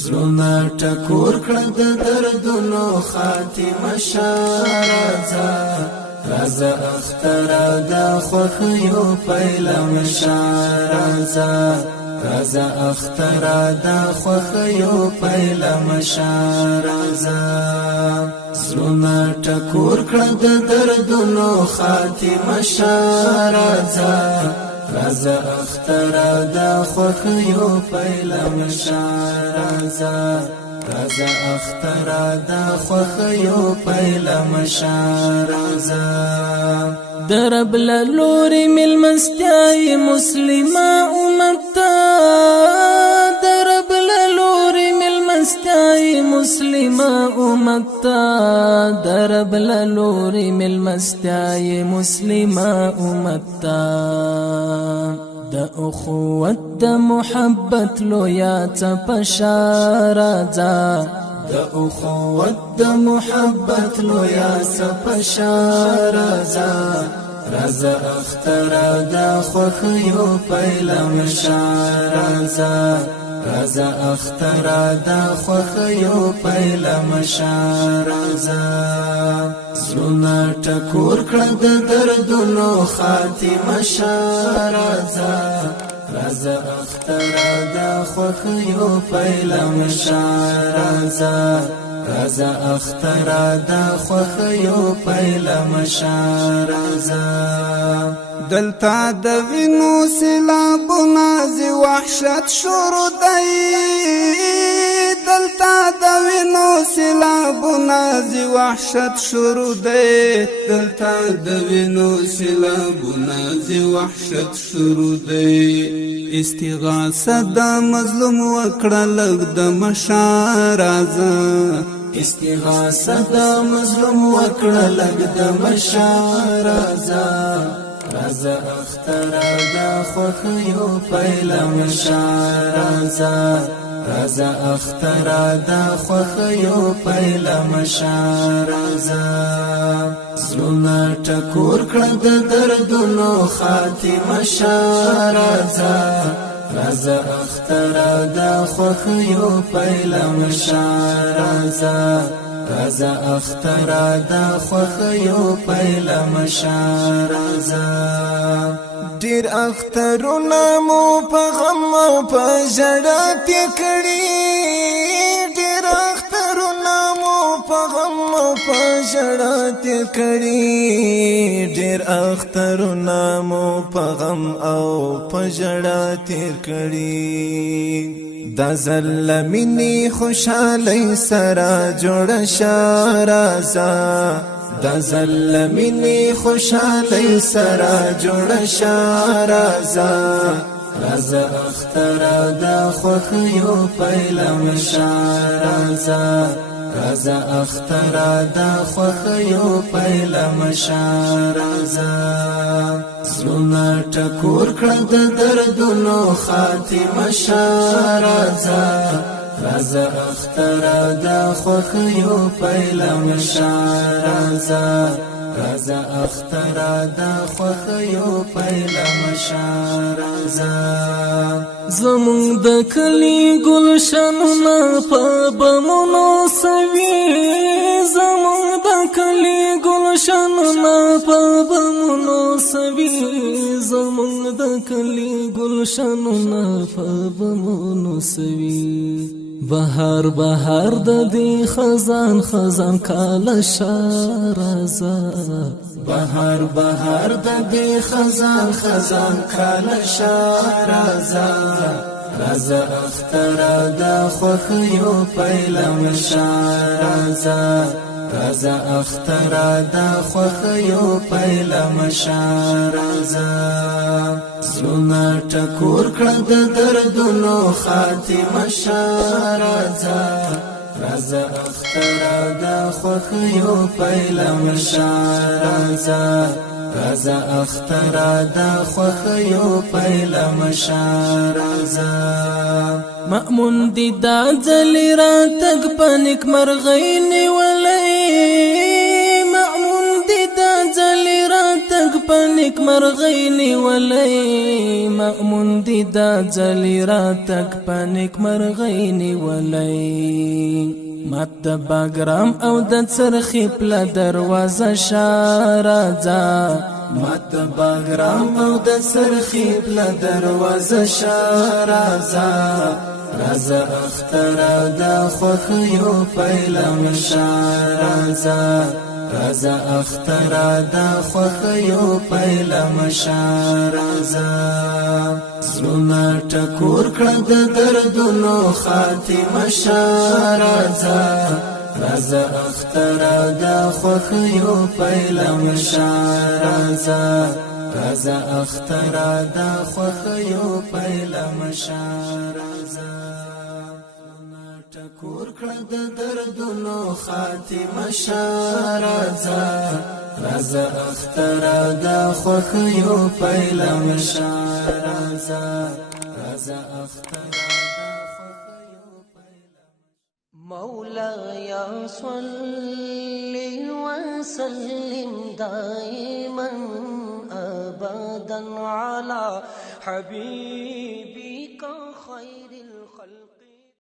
زړونه ټکور کړه د دردونو خاتمه راځه راځه اختره د خوښيو پیلمه راځه راځه اختره د خوښيو پیلمه راځه زړونه ټکور کړه د دردونو خاتمه راځه راځه اختره د خوښيو پیلمه راځه راځه اختره د خوښيو پیلمه راځه درب لوري ملمستای مسلمه امتا درب لوري ملمستای مسلمه امتا درب لوري ملمستای مسلمه امتا د اخوت د محبت لویا تپشارځه د اخوت د محبت لویا تپشارځه راځه اختره د خوښيو پیلمه راځه راځه اختره د خوښيو پیلمه راځه زړونه ټکور کړه د دردونو خاتمه راځه راځه اختره د خوښيو پیلمه راځه راځه اختره د خوښيو پیلمه راځه دلته د وینو سیلابونه زی وحشت شروع دی دلته د وینو سیلابونه زی وحشت شروع دی دلته د وینو سیلابونه زی وحشت شروع دی استغاثه د مظلوم وکړه لږ د مشارازه استغاثه د مظلوم وکړه لږ د مشارازه راځه اختره د خوښيو پیلمه راځه راځه اختره د خوښيو پیلمه راځه زړونه ټکور کړه د دردونو خاتمه راځه راځه اختره د خوښيو پیلمه راځه راځه اختره د خوښيو پیلمه راځه ډیر اخترونه مو په غم او په ژړا تیر کړي ډیر اخترونه مو په غم او په ژړا تیر کړي ډیر اخترونه مو په غم او په ژړا تیر کړي دا زلمینی خوشحالی سرا جوړ شارازه دا زلمینی خوشحالی سرا جوړ شارازه راځه اختره د خوښيو پیلمه راځه راځه اختره د خوښيو پیلمه راځه زړونه ټکور کړه د دردونو خاتمه راځه راځه اختره د خوښيو پیلمه راځه راځه اختره د خوښيو پیلمه راځه زموږ د کلی ګلشنونه په بمونو سوي زموږ د کلی ګلشنونه په بمونو سوي زموږ د کلی ګلشنونه په بمونو سوي بهار بهار د دې خزان خزان کاله راځه بهار بهار د دې خزان خزان کاله راځه راځه اختره د خوښيو پیلمه راځه راځه اختره د خوښيو پیلمه راځه زړونه ټکور کړه د دردونو خاتمه راځه راځه اختره د خوښيو پیلمه راځه راځه اختره د خوښيو پیلمه راځه مأمون دی دا ځلې راتګ په نیکمرغۍ نیولی مأمون دی دا ځلې راتګ پنیک مرغینی ولی مأمون دی دا ځلی راتک پنیک مرغینی ولی مات باګرام او د څرخی پل دروازه شارازه مات باګرام او د څرخی پل دروازه شارازه راځه اختره د خوښيو پیلمه شارازه راځه اختره د خوښيو پیلمه شارازه زړونه ټکور کړه د دردونو خاتمه شارازه راځه اختره د خوښيو پیلمه شارازه راځه اختره د خوښيو پیلمه شارازه ټکور کړه د دردونو خاتمه شارازه راځه اختره د خوښيو پیلمه شارازه راځه اختره مولاي صل وسلم دائما أبدا على حبيبك خير الخلق